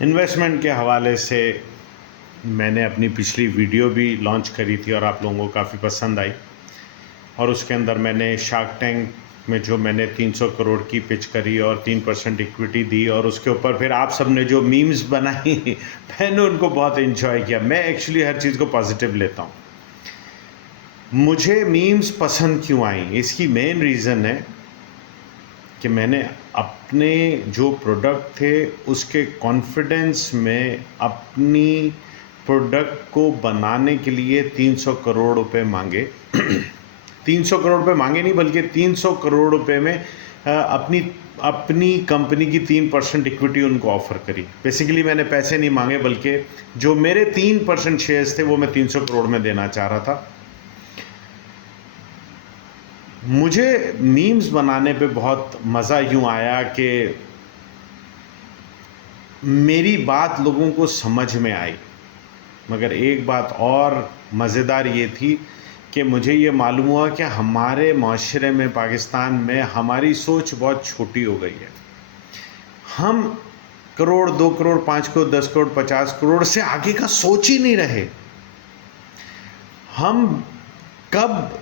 Investment के हवाले से मैंने अपनी पिछली वीडियो भी लॉन्च करी थी और आप लोगों को काफ़ी पसंद आई। और उसके अंदर मैंने शार्क टैंक में जो मैंने 300 करोड़ की पिच करी और 3% इक्विटी दी, और उसके ऊपर फिर आप सब ने जो मीम्स बनाई मैंने उनको बहुत इन्जॉय किया। मैं एक्चुअली हर चीज़ को पॉजिटिव लेता हूँ। मुझे मीम्स पसंद क्यों आई, इसकी मेन रीज़न है कि मैंने अपने जो प्रोडक्ट थे उसके कॉन्फिडेंस में अपनी प्रोडक्ट को बनाने के लिए 300 करोड़ रुपए मांगे। 300 करोड़ रुपए मांगे नहीं, बल्कि 300 करोड़ रुपए में अपनी अपनी कंपनी की 3% इक्विटी उनको ऑफ़र करी। बेसिकली मैंने पैसे नहीं मांगे, बल्कि जो मेरे 3% शेयर्स थे वो मैं 300 करोड़ में देना चाह रहा था। मुझे मीम्स बनाने पे बहुत मज़ा यूँ आया कि मेरी बात लोगों को समझ में आई। मगर एक बात और मज़ेदार ये थी कि मुझे ये मालूम हुआ कि हमारे माशरे में, पाकिस्तान में, हमारी सोच बहुत छोटी हो गई है। हम करोड़, 2 करोड़, 5 करोड़, 10 करोड़, 50 करोड़ से आगे का सोच ही नहीं रहे। हम कब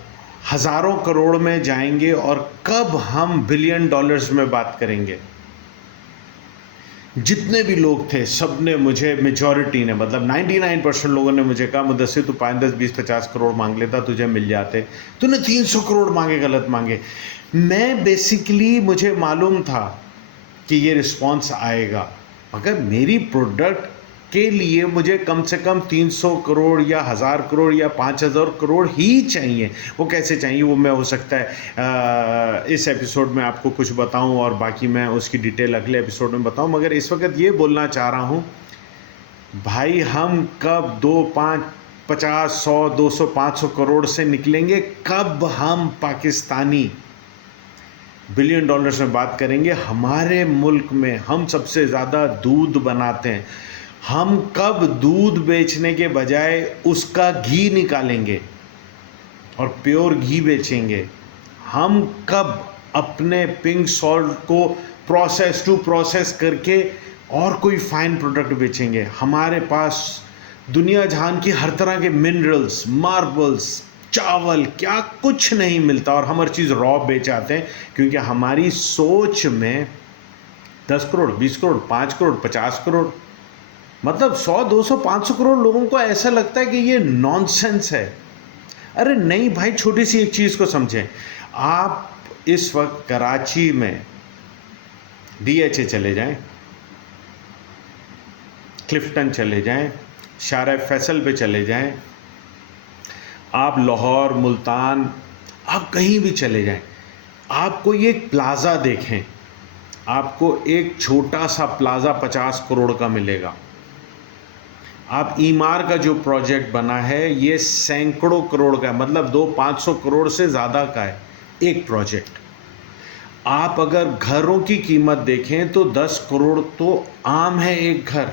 हज़ारों करोड़ में जाएंगे और कब हम बिलियन डॉलर्स में बात करेंगे। जितने भी लोग थे सब ने मुझे, मेजॉरिटी ने, मतलब 99% लोगों ने मुझे कहा, मुदस्सिर तू 5, 10, 20, 50 करोड़ मांग लेता, तुझे मिल जाते। तूने 300 करोड़ मांगे, गलत मांगे। मैं बेसिकली, मुझे मालूम था कि ये रिस्पॉन्स आएगा, मगर मेरी प्रोडक्ट के लिए मुझे कम से कम 300 करोड़ या 1000 करोड़ या 5000 करोड़ ही चाहिए। वो कैसे चाहिए वो मैं, हो सकता है इस एपिसोड में आपको कुछ बताऊं और बाकी मैं उसकी डिटेल अगले एपिसोड में बताऊं। मगर इस वक्त ये बोलना चाह रहा हूं, भाई हम कब 2, 5, 50, 100, 200, 500 करोड़ से निकलेंगे, कब हम पाकिस्तानी बिलियन डॉलर्स में बात करेंगे। हमारे मुल्क में हम सबसे ज़्यादा दूध बनाते हैं, हम कब दूध बेचने के बजाय उसका घी निकालेंगे और प्योर घी बेचेंगे। हम कब अपने पिंक सॉल्ट को प्रोसेस टू प्रोसेस करके और कोई फाइन प्रोडक्ट बेचेंगे। हमारे पास दुनिया जहान की हर तरह के मिनरल्स, मार्बल्स, चावल, क्या कुछ नहीं मिलता, और हम हर चीज़ रॉ बेच आते हैं, क्योंकि हमारी सोच में 10 करोड़, 20 करोड़, 5 करोड़, 50 करोड़, मतलब 100, 200, 500 करोड़ लोगों को ऐसा लगता है कि ये नॉनसेंस है। अरे नहीं भाई, छोटी सी एक चीज़ को समझें। आप इस वक्त कराची में DHA चले जाएं, क्लिफ्टन चले जाएं, शारा फैसल पे चले जाएं, आप लाहौर, मुल्तान, आप कहीं भी चले जाएं, आपको ये प्लाज़ा देखें, आपको एक छोटा सा प्लाज़ा 50 करोड़ का मिलेगा। आप ईमार का जो प्रोजेक्ट बना है ये सैकड़ों करोड़ का है, मतलब 200-500 करोड़ से ज़्यादा का है एक प्रोजेक्ट। आप अगर घरों की कीमत देखें तो 10 करोड़ तो आम है एक घर।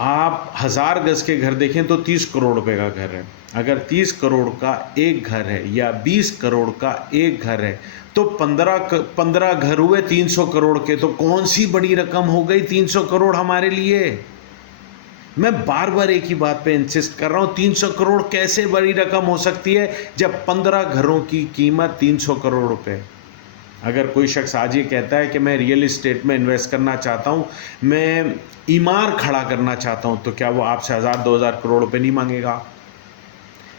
आप 1000 गज के घर देखें तो 30 करोड़ रुपए का घर है। अगर 30 करोड़ का एक घर है या 20 करोड़ का एक घर है तो 15 घर हुए 300 करोड़ के। तो कौन सी बड़ी रकम हो गई 300 करोड़ हमारे लिए। मैं बार बार एक ही बात पे इंसिस्ट कर रहा हूँ, 300 करोड़ कैसे बड़ी रकम हो सकती है जब 15 घरों की कीमत 300 करोड़ रुपए। अगर कोई शख्स आज ये कहता है कि मैं रियल इस्टेट में इन्वेस्ट करना चाहता हूँ, मैं इमार खड़ा करना चाहता हूँ, तो क्या वो आपसे 1000-2000 करोड़ रुपए नहीं मांगेगा।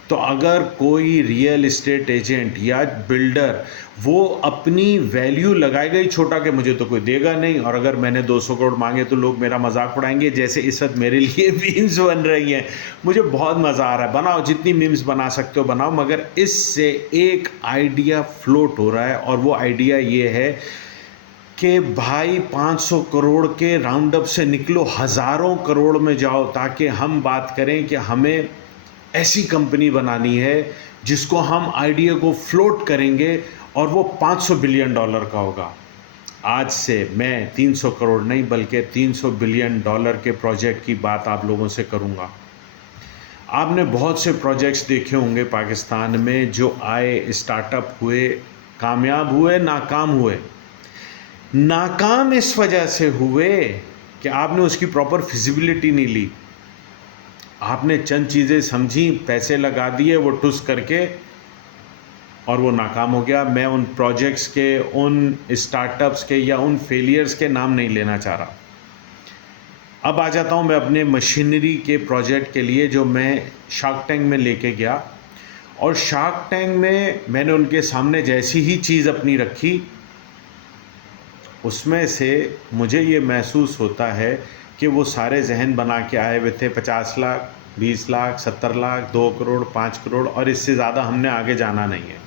तो अगर कोई रियल इस्टेट एजेंट या बिल्डर वो अपनी वैल्यू लगाएगा ही छोटा कि मुझे तो कोई देगा नहीं, और अगर मैंने 200 करोड़ मांगे तो लोग मेरा मजाक उड़ाएंगे, जैसे इस वक्त मेरे लिए मीम्स बन रही हैं। मुझे बहुत मज़ा आ रहा है, बनाओ जितनी मीम्स बना सकते हो बनाओ, मगर इससे एक आइडिया फ्लोट हो रहा है, और वो आइडिया ये है कि भाई 500 करोड़ के राउंड अप से निकलो, हज़ारों करोड़ में जाओ, ताकि हम बात करें कि हमें ऐसी कंपनी बनानी है जिसको हम आइडिया को फ्लोट करेंगे और वो 500 बिलियन डॉलर का होगा। आज से मैं 300 करोड़ नहीं बल्कि 300 बिलियन डॉलर के प्रोजेक्ट की बात आप लोगों से करूंगा। आपने बहुत से प्रोजेक्ट्स देखे होंगे पाकिस्तान में जो आए, स्टार्टअप हुए, कामयाब हुए, नाकाम हुए, नाकाम इस वजह से हुए कि आपने उसकी प्रॉपर फिजिबिलिटी नहीं ली। आपने चंद चीज़ें समझी, पैसे लगा दिए वो टुस करके, और वो नाकाम हो गया। मैं उन प्रोजेक्ट्स के, उन स्टार्टअप्स के या उन फेलियर्स के नाम नहीं लेना चाह रहा। अब आ जाता हूँ मैं अपने मशीनरी के प्रोजेक्ट के लिए, जो मैं शार्क टैंक में लेके गया। और शार्क टैंक में मैंने उनके सामने जैसी ही चीज़ अपनी रखी, उसमें से मुझे ये महसूस होता है कि वो सारे जहन बना के आए हुए थे 50 लाख, 20 लाख, 70 लाख, 2 करोड़, 5 करोड़, और इससे ज़्यादा हमने आगे जाना नहीं है।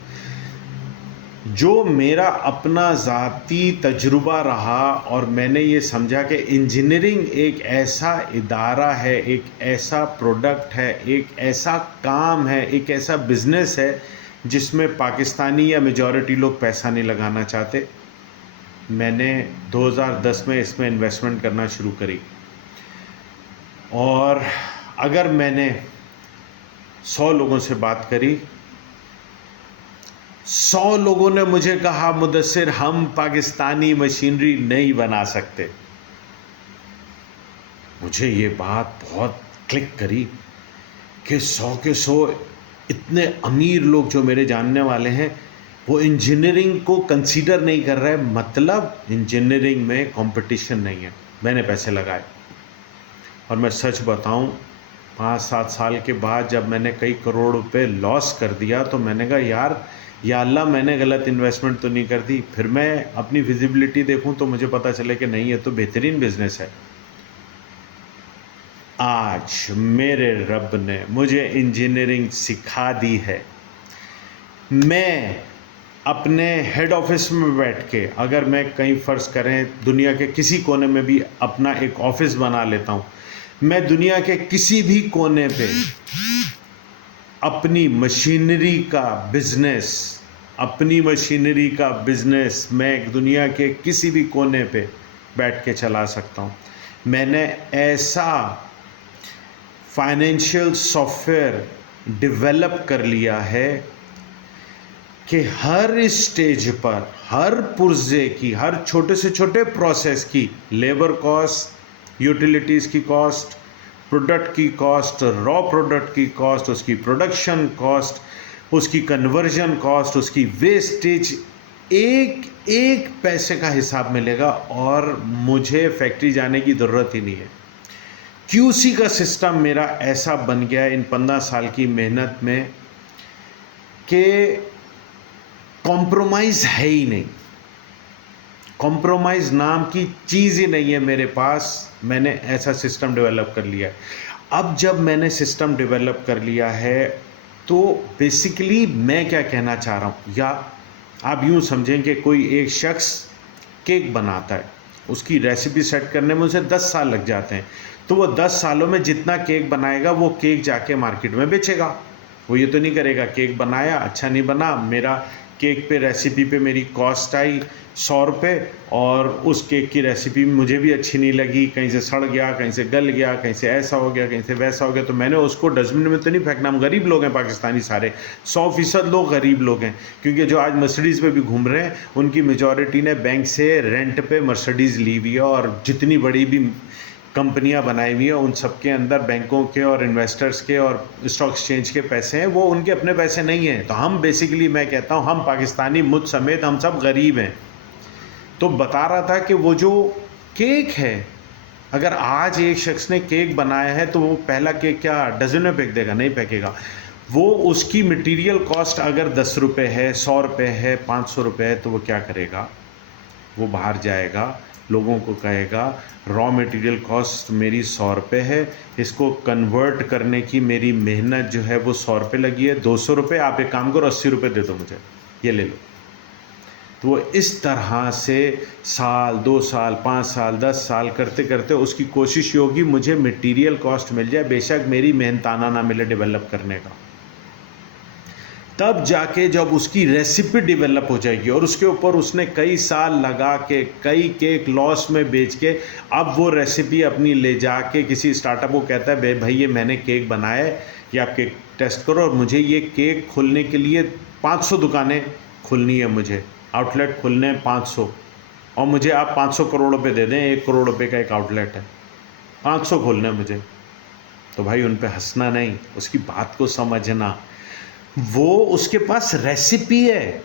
जो मेरा अपना ज़ाती तजुर्बा रहा, और मैंने ये समझा कि इंजीनियरिंग एक ऐसा इदारा है, एक ऐसा प्रोडक्ट है, एक ऐसा काम है, एक ऐसा बिज़नेस है जिसमें पाकिस्तानी या मेजॉरिटी लोग पैसा नहीं लगाना चाहते। मैंने 2010 में इसमें इन्वेस्टमेंट करना शुरू करी, और अगर मैंने 100 लोगों से बात करी, 100 लोगों ने मुझे कहा, मुदस्सिर हम पाकिस्तानी मशीनरी नहीं बना सकते। मुझे ये बात बहुत क्लिक करी कि 100 के 100 इतने अमीर लोग जो मेरे जानने वाले हैं, वो इंजीनियरिंग को कंसीडर नहीं कर रहे। मतलब इंजीनियरिंग में कंपटीशन नहीं है। मैंने पैसे लगाए, और मैं सच बताऊं, 5-7 साल के बाद जब मैंने कई करोड़ रुपए लॉस कर दिया, तो मैंने कहा यार, या अल्लाह, मैंने गलत इन्वेस्टमेंट तो नहीं कर दी। फिर मैं अपनी विजिबिलिटी देखूं तो मुझे पता चले कि नहीं, ये तो बेहतरीन बिजनेस है। आज मेरे रब ने मुझे इंजीनियरिंग सिखा दी है। मैं अपने हेड ऑफिस में बैठ के, अगर मैं कहीं फ़र्ज़ करें दुनिया के किसी कोने में भी अपना एक ऑफिस बना लेता हूँ, मैं दुनिया के किसी भी कोने पे अपनी मशीनरी का बिज़नेस मैं दुनिया के किसी भी कोने पे बैठ के चला सकता हूँ। मैंने ऐसा फाइनेंशियल सॉफ्टवेयर डेवलप कर लिया है कि हर स्टेज पर, हर पुर्जे की, हर छोटे से छोटे प्रोसेस की लेबर कॉस्ट, यूटिलिटीज़ की कॉस्ट, प्रोडक्ट की कॉस्ट, रॉ प्रोडक्ट की कॉस्ट, उसकी प्रोडक्शन कॉस्ट, उसकी कन्वर्जन कॉस्ट, उसकी वेस्टेज, एक एक पैसे का हिसाब मिलेगा, और मुझे फैक्ट्री जाने की ज़रूरत ही नहीं है। क्यूसी का सिस्टम मेरा ऐसा बन गया इन 15 साल की मेहनत में कि कॉम्प्रोमाइज़ है ही नहीं। कॉम्प्रोमाइज़ नाम की चीज़ ही नहीं है मेरे पास। मैंने ऐसा सिस्टम डेवलप कर लिया है। अब जब मैंने सिस्टम डेवलप कर लिया है, तो बेसिकली मैं क्या कहना चाह रहा हूँ, या आप यूँ समझें कि कोई एक शख्स केक बनाता है, उसकी रेसिपी सेट करने में उसे 10 साल लग जाते हैं। तो वो 10 सालों में जितना केक बनाएगा, वो केक जाके मार्केट में बेचेगा। वो ये तो नहीं करेगा केक बनाया, अच्छा नहीं बना, मेरा केक पे रेसिपी पे मेरी कॉस्ट आई 100 रुपये, और उस केक की रेसिपी मुझे भी अच्छी नहीं लगी, कहीं से सड़ गया, कहीं से गल गया, कहीं से ऐसा हो गया, कहीं से वैसा हो गया, तो मैंने उसको डस्टबिन में तो नहीं फेंकना। हम गरीब लोग हैं पाकिस्तानी सारे, 100% लोग गरीब लोग हैं, क्योंकि जो आज मर्सिडीज़ पे भी घूम रहे हैं, उनकी मेजॉरिटी ने बैंक से रेंट पे मर्सिडीज़ ली हुई है, और जितनी बड़ी भी कंपनियां बनाई हुई हैं, उन सब के अंदर बैंकों के और इन्वेस्टर्स के और स्टॉक एक्सचेंज के पैसे हैं, वो उनके अपने पैसे नहीं हैं। तो हम बेसिकली, मैं कहता हूँ, हम पाकिस्तानी मुझ समेत हम सब गरीब हैं। तो बता रहा था कि वो जो केक है, अगर आज एक शख्स ने केक बनाया है, तो वो पहला केक क्या डजन में फेंक देगा? नहीं फेंकेगा। वो उसकी मटेरियल कॉस्ट अगर 10 रुपये है, 100 रुपये है, 500 रुपये है, तो वो क्या करेगा? वो बाहर जाएगा, लोगों को कहेगा रॉ मटेरियल कॉस्ट मेरी 100 रुपये है, इसको कन्वर्ट करने की मेरी मेहनत जो है वो 100 रुपये लगी है, 200 रुपये, आप एक काम करो 80 रुपये दे दो मुझे, ये ले लो। तो वो इस तरह से साल, 2 साल, 5 साल, 10 साल करते करते उसकी कोशिश ये होगी मुझे मटेरियल कॉस्ट मिल जाए, बेशक मेरी मेहनताना ना मिले डेवलप करने का। तब जाके जब उसकी रेसिपी डेवलप हो जाएगी, और उसके ऊपर उसने कई साल लगा के कई केक लॉस में बेच के, अब वो रेसिपी अपनी ले जाके किसी स्टार्टअप को कहता है भाई ये मैंने केक बनाया है, ये आप केक टेस्ट करो, और मुझे ये केक खोलने के लिए 500 दुकानें खुलनी है, मुझे आउटलेट खुलने हैं 500, और मुझे आप 500 करोड़ रुपए दे दें, 1 करोड़ रुपए का एक आउटलेट है, 500 खोलने हैं मुझे, तो भाई उन पे हंसना नहीं, उसकी बात को समझना। वो उसके पास रेसिपी है,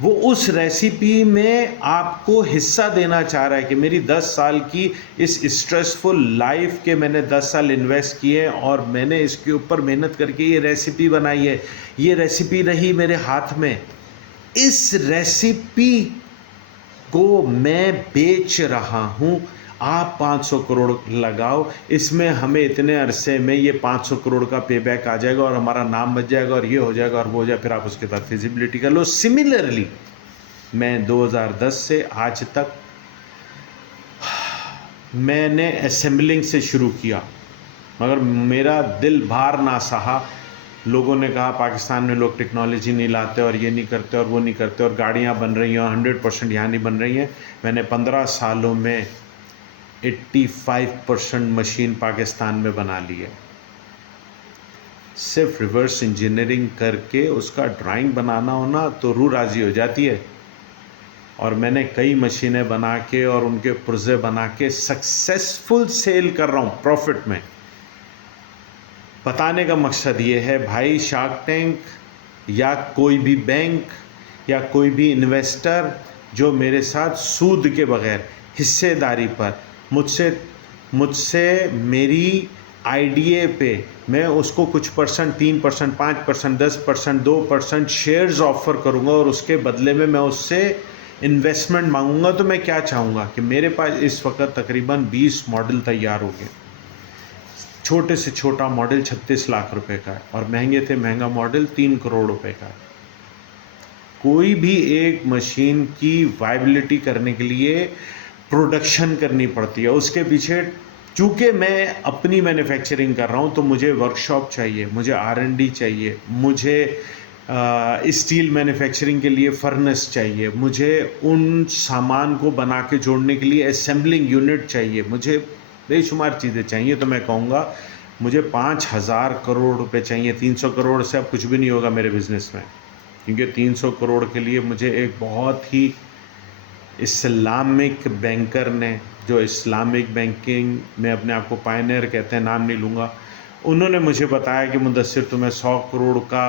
वो उस रेसिपी में आपको हिस्सा देना चाह रहा है कि मेरी 10 साल की इस स्ट्रेसफुल लाइफ के मैंने 10 साल इन्वेस्ट किए और मैंने इसके ऊपर मेहनत करके ये रेसिपी बनाई है, ये रेसिपी रही मेरे हाथ में, इस रेसिपी को मैं बेच रहा हूँ, आप 500 करोड़ लगाओ, इसमें हमें इतने अरसे में ये 500 करोड़ का पे बैक आ जाएगा और हमारा नाम बच जाएगा और ये हो जाएगा और वो हो जाएगा, फिर आप उसके बाद फिजिबिलिटी कर लो। सिमिलरली मैं 2010 से आज तक मैंने असेंबलिंग से शुरू किया, मगर मेरा दिल भार ना सहा। लोगों ने कहा पाकिस्तान में लोग टेक्नोलॉजी नहीं लाते और ये नहीं करते और वो नहीं करते और गाड़ियाँ बन रही हैं और 100% यहाँ नहीं बन रही हैं। मैंने 15 सालों में 85% मशीन पाकिस्तान में बना ली है। सिर्फ रिवर्स इंजीनियरिंग करके उसका ड्राइंग बनाना होना तो रूह राज़ी हो जाती है। और मैंने कई मशीनें बना के और उनके पुर्जे बना के सक्सेसफुल सेल कर रहा हूँ प्रॉफिट में। बताने का मकसद ये है भाई, शार्क टैंक या कोई भी बैंक या कोई भी इन्वेस्टर जो मेरे साथ सूद के बगैर हिस्सेदारी पर मुझसे मेरी आईडीए पे मैं उसको कुछ परसेंट, 3%, 5%, 10%, 2% शेयर्स ऑफर करूँगा और उसके बदले में मैं उससे इन्वेस्टमेंट मांगूंगा। तो मैं क्या चाहूँगा कि मेरे पास इस वक्त तकरीबन 20 मॉडल तैयार हो गए। छोटे से छोटा मॉडल 36 लाख रुपए का है और महंगे से महंगा मॉडल 3 करोड़ रुपए का है। कोई भी एक मशीन की वायबिलिटी करने के लिए प्रोडक्शन करनी पड़ती है, उसके पीछे चूँकि मैं अपनी मैन्युफैक्चरिंग कर रहा हूँ तो मुझे वर्कशॉप चाहिए, मुझे R&D चाहिए, मुझे स्टील मैन्युफैक्चरिंग के लिए फर्नेस चाहिए, मुझे उन सामान को बना के जोड़ने के लिए असेंबलिंग यूनिट चाहिए, मुझे बेशुमार चीज़ें चाहिए। तो मैं कहूँगा मुझे 5000 करोड़ रुपए चाहिए। 300 करोड़ से अब कुछ भी नहीं होगा मेरे बिज़नेस में, क्योंकि 300 करोड़ के लिए मुझे एक बहुत ही इस्लामिक बैंकर ने, जो इस्लामिक बैंकिंग में अपने आप को पायनियर कहते हैं, नाम नहीं लूँगा, उन्होंने मुझे बताया कि मुदस्सिर तुम्हें 100 करोड़ का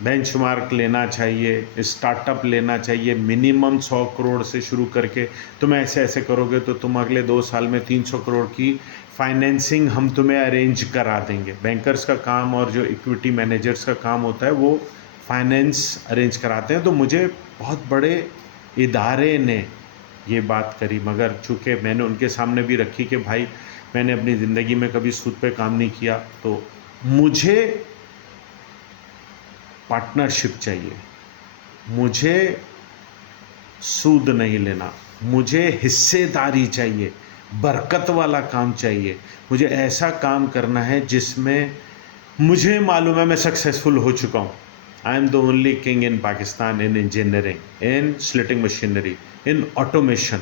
बेंचमार्क लेना चाहिए, स्टार्टअप लेना चाहिए, मिनिमम 100 करोड़ से शुरू करके तुम ऐसे ऐसे करोगे तो तुम अगले 2 साल में 300 करोड़ की फाइनेंसिंग हम तुम्हें अरेंज करा देंगे। बैंकर्स का काम और जो इक्विटी मैनेजर्स का काम होता है वो फाइनेंस अरेंज कराते हैं। तो मुझे बहुत बड़े इदारे ने ये बात करी, मगर चूँकि मैंने उनके सामने भी रखी कि भाई मैंने अपनी ज़िंदगी में कभी सूद पे काम नहीं किया, तो मुझे पार्टनरशिप चाहिए, मुझे सूद नहीं लेना, मुझे हिस्सेदारी चाहिए, बरकत वाला काम चाहिए, मुझे ऐसा काम करना है जिसमें मुझे मालूम है मैं सक्सेसफुल हो चुका हूँ। I am the only king in Pakistan in engineering, in slitting machinery, in automation.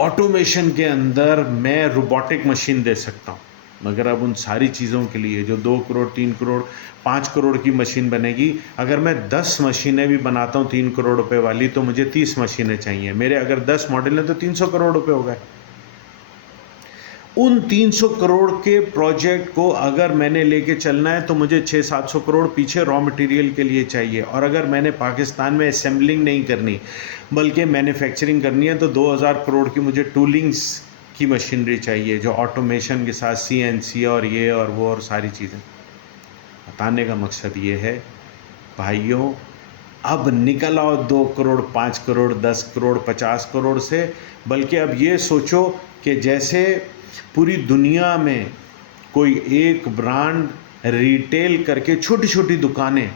Automation के अंदर मैं रोबोटिक मशीन दे सकता हूँ, मगर अब उन सारी चीज़ों के लिए जो 2 करोड़, 3 करोड़, 5 करोड़ की मशीन बनेगी, अगर मैं 10 मशीनें भी बनाता हूँ 3 करोड़ रुपए वाली, तो मुझे 30 मशीनें चाहिए। मेरे अगर 10 मॉडल हैं तो 300 करोड़ रुपए हो गए। उन 300 करोड़ के प्रोजेक्ट को अगर मैंने लेके चलना है तो मुझे 600-700 करोड़ पीछे रॉ मटेरियल के लिए चाहिए। और अगर मैंने पाकिस्तान में असेंबलिंग नहीं करनी बल्कि मैन्युफैक्चरिंग करनी है तो 2000 करोड़ की मुझे टूलिंग्स की मशीनरी चाहिए, जो ऑटोमेशन के साथ CNC और ये और वो और सारी चीज़ें। बताने का मकसद ये है भाइयों, अब निकल आओ 2 करोड़, 5 करोड़, 10 करोड़, 50 करोड़ से, बल्कि अब ये सोचो कि जैसे पूरी दुनिया में कोई एक ब्रांड रिटेल करके छोटी छोटी दुकानें,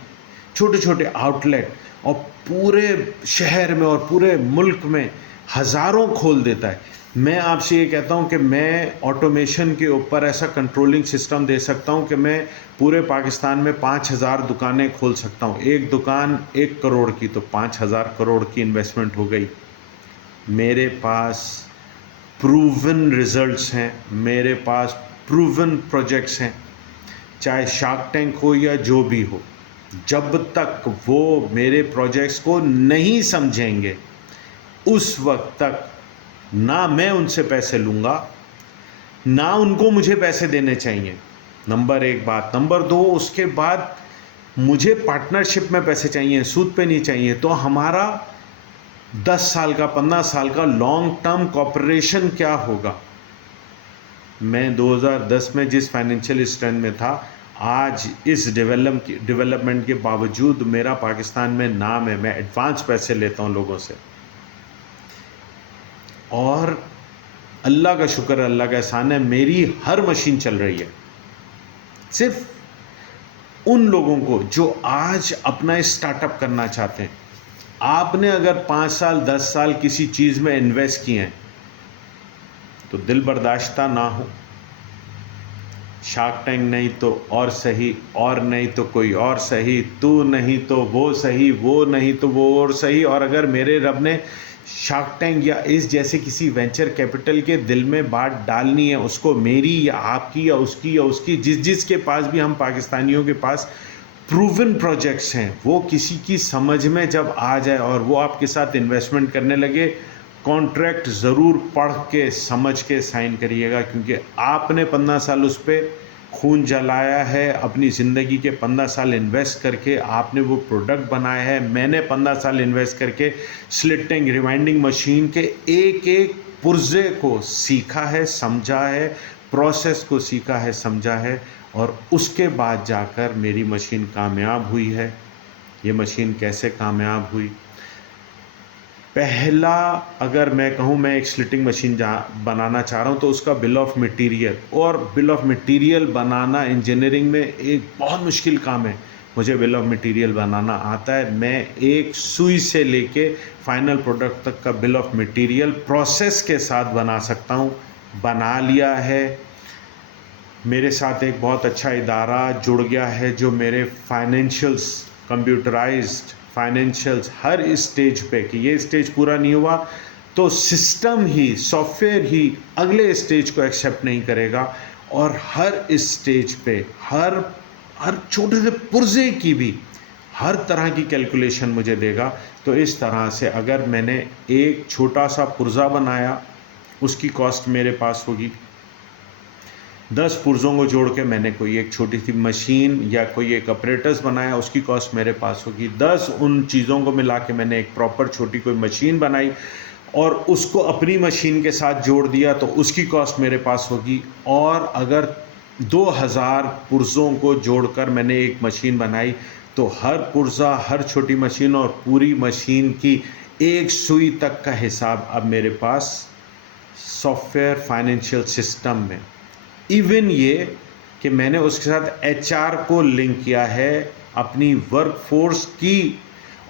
छोटे छोटे आउटलेट और पूरे शहर में और पूरे मुल्क में हज़ारों खोल देता है, मैं आपसे ये कहता हूँ कि मैं ऑटोमेशन के ऊपर ऐसा कंट्रोलिंग सिस्टम दे सकता हूँ कि मैं पूरे पाकिस्तान में 5000 दुकानें खोल सकता हूँ। एक दुकान 1 करोड़ की, तो 5000 करोड़ की इन्वेस्टमेंट हो गई। मेरे पास प्रूवन रिजल्ट्स हैं, मेरे पास प्रूवन प्रोजेक्ट्स हैं, चाहे शार्क टैंक हो या जो भी हो। जब तक वो मेरे प्रोजेक्ट्स को नहीं समझेंगे उस वक्त तक ना मैं उनसे पैसे लूँगा, ना उनको मुझे पैसे देने चाहिए। नंबर एक बात। नंबर दो, उसके बाद मुझे पार्टनरशिप में पैसे चाहिए, सूद पे नहीं चाहिए। तो हमारा 10 साल का, 15 साल का लॉन्ग टर्म कॉपरेशन क्या होगा? मैं 2010 में जिस फाइनेंशियल स्ट्रेंथ में था, आज इस डेवलपमेंट के बावजूद मेरा पाकिस्तान में नाम है। मैं एडवांस पैसे लेता हूँ लोगों से, और अल्लाह का शुक्र, अल्लाह का एहसान है, मेरी हर मशीन चल रही है। सिर्फ उन लोगों को जो आज अपना स्टार्टअप करना चाहते हैं, आपने अगर 5 साल 10 साल किसी चीज़ में इन्वेस्ट किए हैं तो दिल बर्दाश्ता ना हो। शार्क टैंक नहीं तो और सही, और नहीं तो कोई और सही, तू नहीं तो वो सही, वो नहीं तो वो और सही। और अगर मेरे रब ने शार्क टैंक या इस जैसे किसी वेंचर कैपिटल के दिल में बात डालनी है, उसको मेरी या आपकी या उसकी, जिसके पास भी, हम पाकिस्तानियों के पास प्रूवन प्रोजेक्ट्स हैं, वो किसी की समझ में जब आ जाए और वो आपके साथ इन्वेस्टमेंट करने लगे, कॉन्ट्रैक्ट ज़रूर पढ़ के समझ के साइन करिएगा, क्योंकि आपने 15 साल उस पर खून जलाया है, अपनी ज़िंदगी के 15 साल इन्वेस्ट करके आपने वो प्रोडक्ट बनाया है। मैंने 15 साल इन्वेस्ट करके स्लिटिंग रिवाइंडिंग मशीन के एक एक पुर्जे को सीखा है, समझा है, प्रोसेस को सीखा है, समझा है, और उसके बाद जाकर मेरी मशीन कामयाब हुई है। ये मशीन कैसे कामयाब हुई? पहला, अगर मैं कहूँ मैं एक स्लिटिंग मशीन बनाना चाह रहा हूँ, तो उसका बिल ऑफ मटेरियल, और bill of material banana engineering में एक बहुत मुश्किल काम है। मुझे बिल ऑफ मटेरियल बनाना आता है। मैं एक सुई से लेके फाइनल प्रोडक्ट तक का बिल ऑफ मटेरियल प्रोसेस के साथ बना सकता हूँ, बना लिया है। मेरे साथ एक बहुत अच्छा इदारा जुड़ गया है जो मेरे फाइनेंशियल्स, कंप्यूटराइज्ड फाइनेंशियल्स हर स्टेज पे, कि ये स्टेज पूरा नहीं हुआ तो सिस्टम ही, सॉफ्टवेयर ही अगले स्टेज को एक्सेप्ट नहीं करेगा, और हर स्टेज पे हर छोटे से पुर्जे की भी हर तरह की कैलकुलेशन मुझे देगा। तो इस तरह से अगर मैंने एक छोटा सा पुर्जा बनाया, उसकी कॉस्ट मेरे पास होगी। 10 पुर्जों को जोड़ के मैंने कोई एक छोटी सी मशीन या कोई एक ऑपरेटर्स बनाया, उसकी कॉस्ट मेरे पास होगी। 10 उन चीज़ों को मिला के मैंने एक प्रॉपर छोटी कोई मशीन बनाई और उसको अपनी मशीन के साथ जोड़ दिया, तो उसकी कॉस्ट मेरे पास होगी। और अगर 2000 पुर्जों को जोड़कर मैंने एक मशीन बनाई, तो हर पुर्जा, हर छोटी मशीन और पूरी मशीन की एक सुई तक का हिसाब अब मेरे पास सॉफ्टवेयर फाइनेंशियल सिस्टम में। इवन ये कि मैंने उसके साथ एचआर को लिंक किया है, अपनी वर्कफोर्स की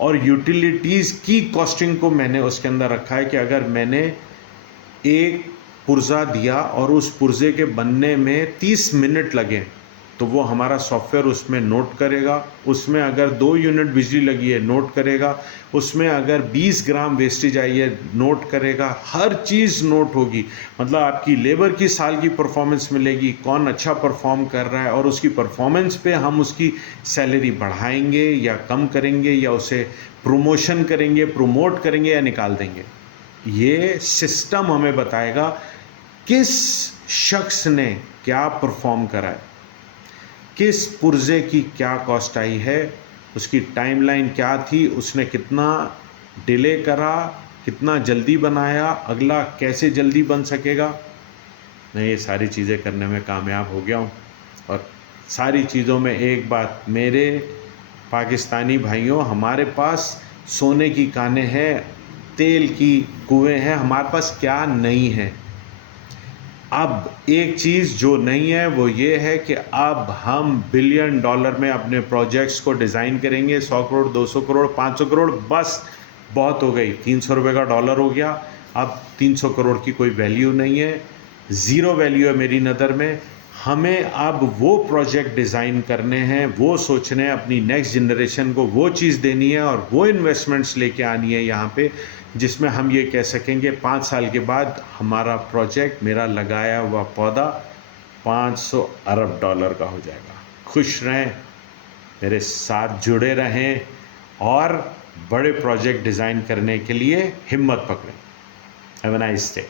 और यूटिलिटीज़ की कॉस्टिंग को मैंने उसके अंदर रखा है, कि अगर मैंने एक पुर्जा दिया और उस पुर्जे के बनने में 30 मिनट लगे, तो वो हमारा सॉफ्टवेयर उसमें नोट करेगा। उसमें अगर 2 यूनिट बिजली लगी है, नोट करेगा। उसमें अगर 20 ग्राम वेस्टेज आई है, नोट करेगा। हर चीज़ नोट होगी। मतलब आपकी लेबर की साल की परफॉर्मेंस मिलेगी, कौन अच्छा परफॉर्म कर रहा है, और उसकी परफॉर्मेंस पे हम उसकी सैलरी बढ़ाएंगे या कम करेंगे, या उसे प्रमोशन करेंगे, प्रमोट करेंगे या निकाल देंगे। ये सिस्टम हमें बताएगा किस शख्स ने क्या परफॉर्म करा है, किस पुर्जे की क्या कॉस्ट आई है, उसकी टाइमलाइन क्या थी, उसने कितना डिले करा, कितना जल्दी बनाया, अगला कैसे जल्दी बन सकेगा। मैं ये सारी चीज़ें करने में कामयाब हो गया हूँ। और सारी चीज़ों में एक बात, मेरे पाकिस्तानी भाइयों, हमारे पास सोने की कानें हैं, तेल की कुएं हैं, हमारे पास क्या नहीं है। अब एक चीज़ जो नहीं है वो ये है कि अब हम बिलियन डॉलर में अपने प्रोजेक्ट्स को डिज़ाइन करेंगे। 100 करोड़, 200 करोड़, 500 करोड़ बस बहुत हो गई। 300 रुपये का डॉलर हो गया, अब 300 करोड़ की कोई वैल्यू नहीं है, ज़ीरो वैल्यू है मेरी नज़र में। हमें अब वो प्रोजेक्ट डिज़ाइन करने हैं, वो सोचने हैं, अपनी नेक्स्ट जनरेशन को वो चीज़ देनी है और वो इन्वेस्टमेंट्स लेके आनी है यहाँ पे, जिसमें हम ये कह सकेंगे 5 साल के बाद हमारा प्रोजेक्ट, मेरा लगाया हुआ पौधा 500 अरब डॉलर का हो जाएगा। खुश रहें, मेरे साथ जुड़े रहें और बड़े प्रोजेक्ट डिज़ाइन करने के लिए हिम्मत पकड़ें। Have a nice day.